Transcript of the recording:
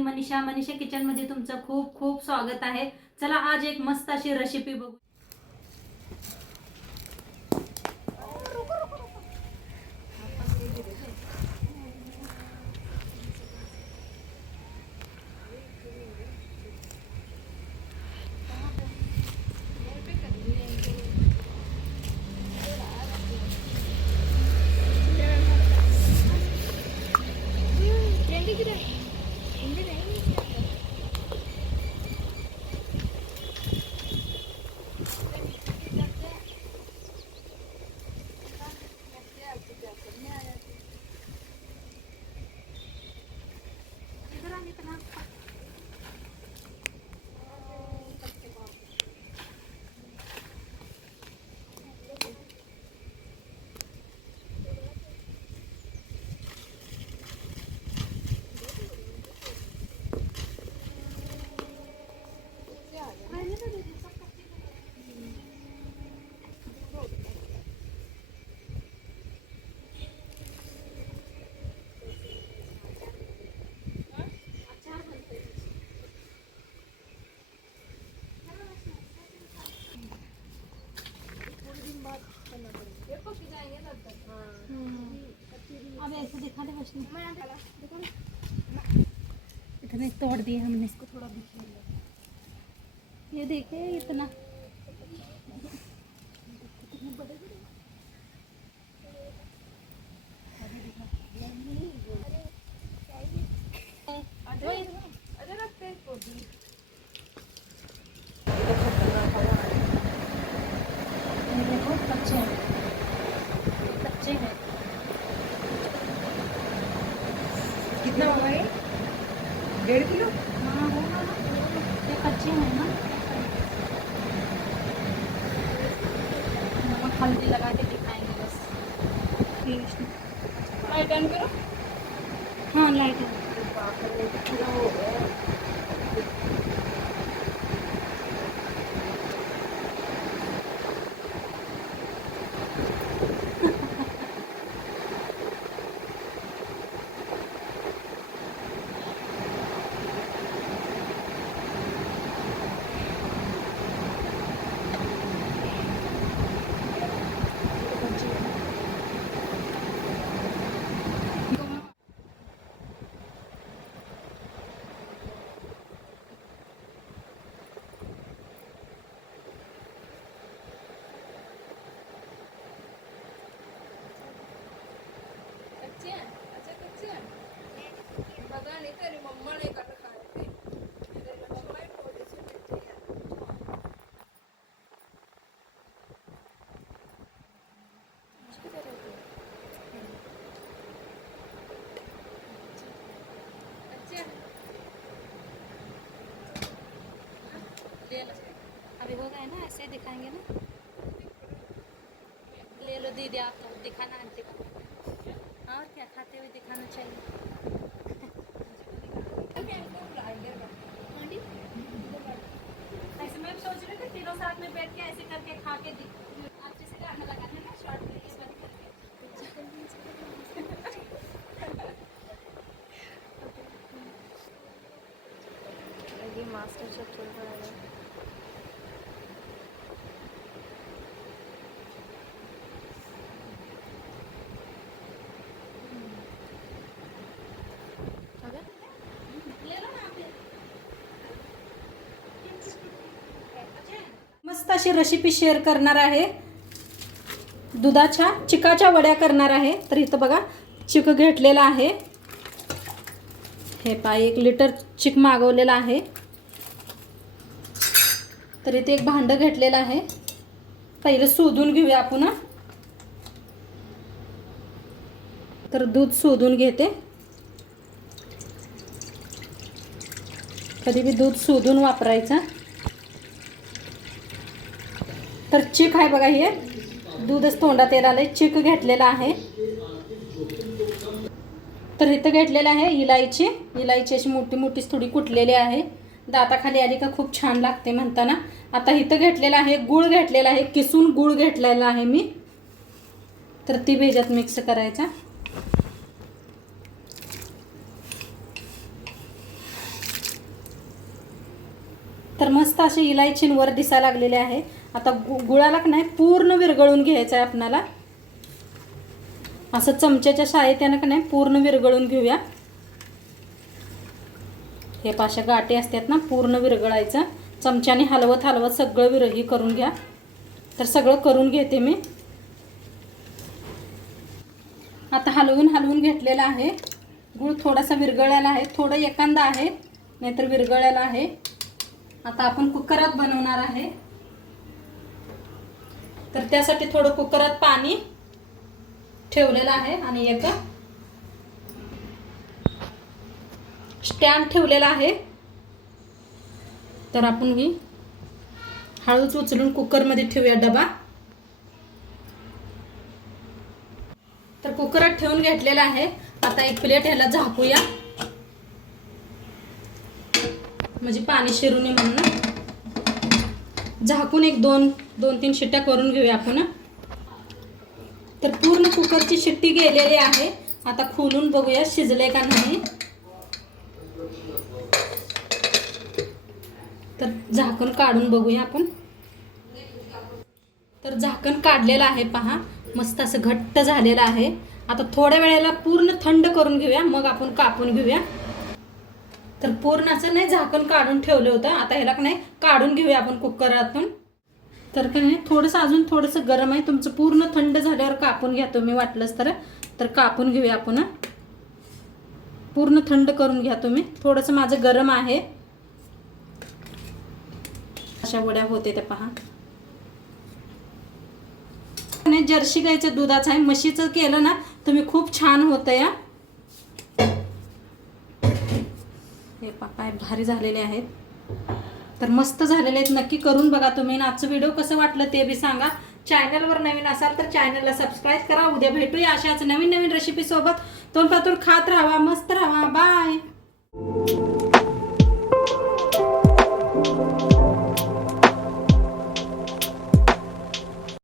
मी Manisha kitchen मध्ये तुमचं खूप खूप स्वागत आहे। चला आज एक मस्त अशी रेसिपी बघू। अब ऐसे दिखा दे बस इतने तोड़ दिए हमने इसको थोड़ा दिखा। ये देखिए इतना देखो कच्चे हैं, कच्चे हैं। कितना होगा ये? 1.5 किलो? हाँ होगा ना, ये कच्चे हैं ना। नमक हल्दी लगा के दिखाएंगे बस। लाइट ऑन करो। हाँ लाइट है। पता नहीं तेरी मम्मा ने कर खाए थे, तेरी मम्मा ही थोड़ी सी मीठी है। अच्छा ले लो, अभी हो गए ना, ऐसे ही दिखाएंगे ना। ले लो दीदी, आप तो दिखाना है, दिखाना और क्या, खाते हुए दिखाना चाहिए। ऐसे मैं सोच रही थी तीनों साथ में बैठ के ऐसे करके खा के अच्छे से गाना लगाना ना, शॉर्ट वीडियो बंद करके। ये मास्टर शेफ चल रहा है। ले लो ना आप। मस्त अशी रेसिपी शेअर करणार आहे। दुधाच्या चिकाच्या वड्या करणार आहे। तर इथं बघा चिक घेतलेला आहे, हे पहा 1 लिटर चिक मागवलेला आहे। तर इथे एक भांड घेतलेलं आहे, पहिले शोधून घेऊया आपण। तर दूध शोधून घेते, कधी भी दूध शोधून वापरायचं। तर चिक आहे बघा, हे दूधच तोंडात यायला आलंय, चिक घेतलेला आहे। तर इथं घेतलेलं आहे इलायची, इलायची अशी मोठी मोठी थोडी कुटलेली आहे, दाताखाली आली का खूप छान लागते म्हणताना। आता इथं घेतलेला आहे गुळ, घेतलेला आहे किसून गुळ घेतलेला आहे मी। तर ती भेजात मिक्स करायचा। तर मस्त असे इलायचींवर दिसायला लागलेले आहे. आता गुळाला का नाही पूर्ण विरघळून घ्यायचं आहे आपणाला. असं चमच्याच्या सहाय्याने का नाही पूर्ण विरघळून घेऊया. हे पाशा गाठी असतात ना, पूर्ण विरघळायचं. चमच्याने हलवत हलवत सगळं विरही करून घ्या. तर सगळं करून घेते मी. आता हलवून घेतलेला आहे. गूळ थोडासा विरघळलेला आहे, थोडं एकांदा आहे, नाहीतर विरघळलेला आहे. आता आपण कुकरात बनवणार आहे. तर त्यासाठी थोडं कुकरात पाणी ठेवलेलं आहे आणि एक स्टँड ठेवलेला आहे. तर आपण ही हळूच उचलून कुकरमध्ये ठेवूया डबा. तर कुकरात ठेवून घेतलेला आहे. आता एक प्लेट ह्याला झाकूया, म्हणजे पाणी शिरू नये म्हणून. झाकून एक दोन तीन शिट्ट्या करून घेऊया आपण. तर पूर्ण कुकरची शिट्टी गेलेली आहे. आता खोलून बघूया शिजले का नाही. तर झाकण काढून बघूया आपण. तर झाकण काढलेलं आहे पहा, मस्त असं घट्ट झालेलं आहे. आता थोड्या वेळेला पूर्ण थंड करून घेऊया, मग आपण कापून घेऊया. तर पूर्ण असं नाही झाकण काढून ठेवलं होतं. आता ह्याला का नाही काढून घेऊया आपण कुकरातून. तर का नाही थोडंसं अजून थोडंसं गरम आहे. तुमचं पूर्ण थंड झाल्यावर कापून घ्या तुम्ही वाटलंच तर कापून घेऊया आपण. पूर्ण थंड करून घ्या तुम्ही. थोडंसं माझं गरम आहे. अशा वड्या होते त्या पहा. नाही जर्सी गाईचं दुधाचं आहे, म्हशीचं केलं ना तुम्ही खूप छान होतं या. हे पहा काय भारी झालेले आहेत. तर मस्त झालेले आहेत. नक्की करून बघा तुम्ही. आजचं व्हिडिओ कसं वाटलं ते बी सांगा. चॅनलवर नवीन असाल तर चॅनलला सबस्क्राईब करा. उद्या भेटूया अशाच नवीन रेसिपी सोबत. तोंडपातून खात राहा, मस्त राहा. बाय.